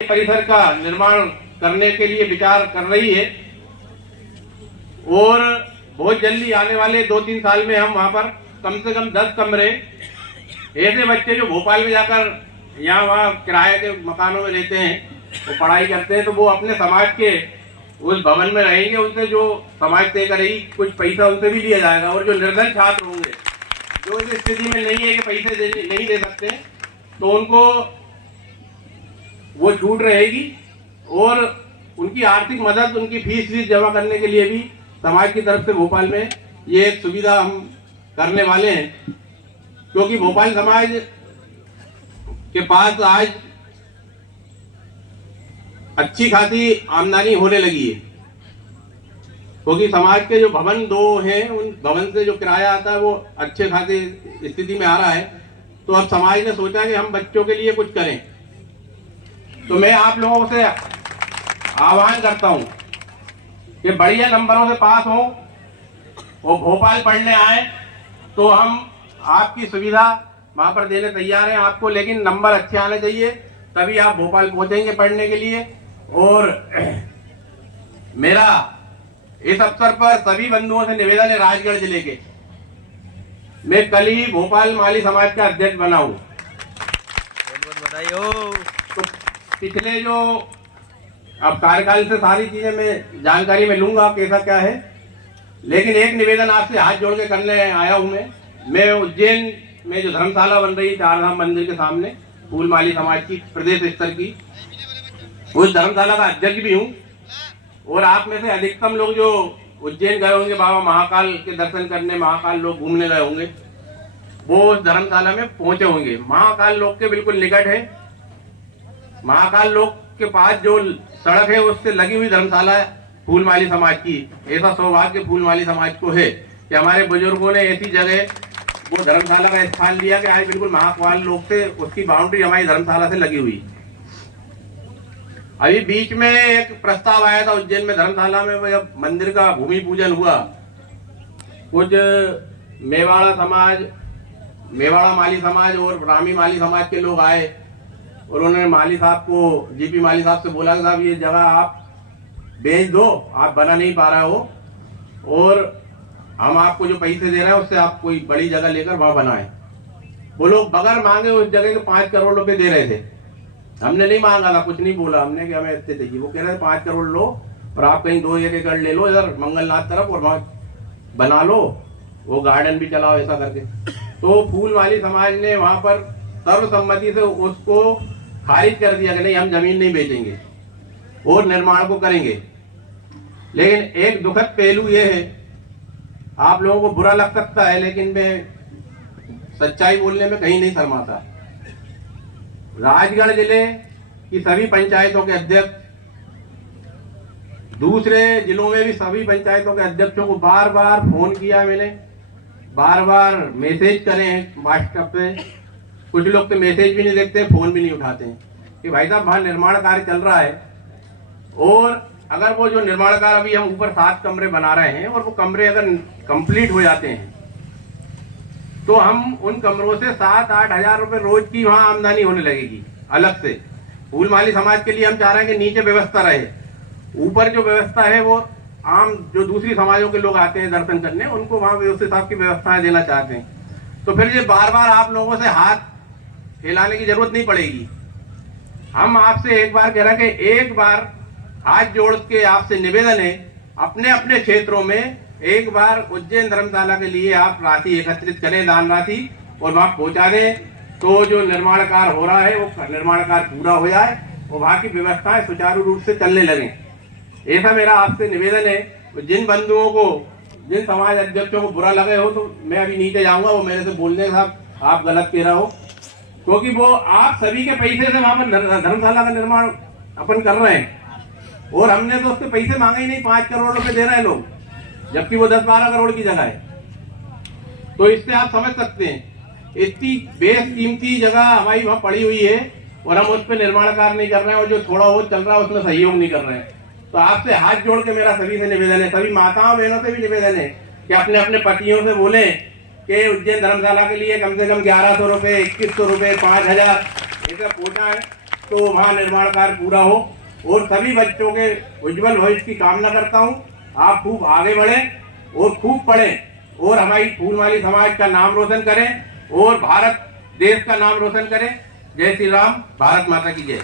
परिसर का निर्माण करने के लिए विचार कर रही है और बहुत जल्दी आने वाले 2-3 साल में हम वहां पर कम से कम 10 कमरे ऐसे बच्चे जो भोपाल में जाकर यहाँ वहाँ किराए के मकानों में रहते हैं, वो पढ़ाई करते हैं, तो वो अपने समाज के उस भवन में रहेंगे। उनसे जो समाज तय करेगी कुछ पैसा उनसे भी लिया जाएगा। और जो निर्धन छात्र होंगे, जो इस स्थिति में नहीं है कि पैसे नहीं दे सकते, तो उनको वो छूट रहेगी और उनकी आर्थिक मदद, उनकी फीस जमा करने के लिए भी समाज की तरफ से भोपाल में ये एक सुविधा हम करने वाले हैं। क्योंकि भोपाल समाज के पास आज अच्छी खासी आमदनी होने लगी है, क्योंकि समाज के जो भवन 2 हैं, उन भवन से जो किराया आता है वो अच्छे खासी स्थिति में आ रहा है। तो अब समाज ने सोचा कि हम बच्चों के लिए कुछ करें। तो मैं आप लोगों से आह्वान करता हूं कि बढ़िया नंबरों से पास हो और भोपाल पढ़ने आए तो हम आपकी सुविधा वहां पर देने तैयार हैं आपको, लेकिन नंबर अच्छे आने चाहिए, तभी आप भोपाल पहुंचेंगे पढ़ने के लिए। और मेरा इस अवसर पर सभी बंधुओं से निवेदन है, राजगढ़ जिले के, मैं कल ही भोपाल माली समाज का अध्यक्ष बना हूं। बहुत बधाई हो। तो पिछले जो अब कार्यकाल से सारी चीजें मैं जानकारी में लूंगा कैसा क्या है, लेकिन एक निवेदन आपसे हाथ जोड़ के करने आया हूं। मैं उज्जैन में जो धर्मशाला बन रही 4 धाम मंदिर के सामने फूल माली समाज की प्रदेश स्तर की, उस धर्मशाला का अध्यक्ष भी हूं। और आप में से अधिकतम लोग जो उज्जैन गए होंगे, बाबा महाकाल के दर्शन करने, महाकाल लोग घूमने गए होंगे, वो उस धर्मशाला में पहुंचे होंगे। महाकाल लोग के बिल्कुल निकट है। महाकाल लोग के पास जो सड़क है उससे लगी हुई धर्मशाला है फूल माली समाज की। ऐसा सौभाग्य फूल माली समाज को है कि हमारे बुजुर्गों ने ऐसी जगह वो धर्मशाला का स्थान लिया कि आज बिल्कुल महाकाल लोग से उसकी बाउंड्री हमारी धर्मशाला से लगी हुई। अभी बीच में एक प्रस्ताव आया था उज्जैन में धर्मशाला में, जब मंदिर का भूमि पूजन हुआ, कुछ मेवाड़ा समाज, मेवाड़ा माली समाज और ब्राह्मी माली समाज के लोग आए और उन्होंने माली साहब को, जीपी माली साहब से बोला कि साहब ये जगह आप बेच दो, आप बना नहीं पा रहे हो और हम आपको जो पैसे दे रहे हैं उससे आप कोई बड़ी जगह लेकर वहां बनाए। वो लोग बगैर मांगे उस जगह के 5 करोड़ रुपए दे रहे थे। हमने नहीं मांगा था, कुछ नहीं बोला हमने कि हमें इतने चाहिए। वो कह रहे थे 5 करोड़ लो और आप कहीं 2-1 एकड़ ले लो इधर मंगलनाथ तरफ और वहां बना लो, वो गार्डन भी चलाओ, ऐसा करके। तो फूल माली समाज ने वहां पर सर्वसम्मति से उसको खारिज कर दिया कि नहीं, हम जमीन नहीं बेचेंगे और निर्माण को करेंगे। लेकिन एक दुखद पहलू ये है, आप लोगों को बुरा लग सकता है, लेकिन मैं सच्चाई बोलने में कहीं नहीं शर्माता। राजगढ़ जिले की सभी पंचायतों के अध्यक्ष, दूसरे जिलों में भी सभी पंचायतों के अध्यक्षों को बार बार फोन किया मैंने, बार बार मैसेज करे हैं व्हाट्सएप पे। कुछ लोग तो मैसेज भी नहीं देखते, फोन भी नहीं उठाते हैं कि भाई साहब वहां निर्माण कार्य चल रहा है और अगर वो जो निर्माण कार्य अभी हम ऊपर 7 कमरे बना रहे हैं और वो कमरे अगर कंप्लीट हो जाते हैं तो हम उन कमरों से 7-8 हजार रुपए रोज की वहां आमदनी होने लगेगी अलग से। फूल माली समाज के लिए हम चाह रहे हैं कि नीचे व्यवस्था रहे, ऊपर जो व्यवस्था है वो आम जो दूसरी समाजों के लोग आते हैं दर्शन करने, उनको वहां उस हिसाब की व्यवस्थाएं देना चाहते हैं। तो फिर ये बार बार आप लोगों से हाथ फैलाने की जरूरत नहीं पड़ेगी। हम आपसे एक बार कह रहे हैं कि एक बार हाथ जोड़ के आपसे निवेदन है, अपने अपने क्षेत्रों में एक बार उज्जैन धर्मशाला के लिए आप राशि एकत्रित करें, दान राशि, और वहां पहुंचा दें। तो जो निर्माण कार्य हो रहा है वो निर्माण कार्य पूरा हो जाए और वहां की व्यवस्थाएं सुचारू रूप से चलने लगे। ऐसा मेरा आपसे निवेदन है। जिन बंधुओं को, जिन समाज अध्यक्षों को बुरा लगे हो, तो मैं अभी नीचे जाऊंगा, वो मेरे से बोलने साहब आप गलत कह रहे हो, क्योंकि वो आप सभी के पैसे से वहां पर धर्मशाला का निर्माण अपन कर रहे हैं और हमने तो उसके पैसे मांगे ही नहीं। 5 करोड़ रुपए दे रहे हैं लोग, जबकि वो 10-12 करोड़ की जगह है। तो इससे आप समझ सकते हैं इतनी बेशकीमती जगह हमारी वहां पड़ी हुई है और हम उस पर निर्माण कार्य नहीं कर रहे हैं और जो थोड़ा बहुत चल रहा है उसमें सहयोग नहीं कर रहे हैं। तो आपसे हाथ जोड़ के मेरा सभी से निवेदन है, सभी माताओं बहनों से भी निवेदन है कि अपने अपने पतियों से बोले कि उज्जैन धर्मशाला के लिए कम से कम 1100 रुपए, 2100 रुपए, 5000 ऐसा पहुंचा है। तो वहाँ निर्माण कार्य पूरा हो और सभी बच्चों के उज्जवल भविष्य की कामना करता हूँ। आप खूब आगे बढ़ें और खूब पढ़ें और हमारी फूलमाली समाज का नाम रोशन करें और भारत देश का नाम रोशन करें। जय श्री राम, भारत माता की जय।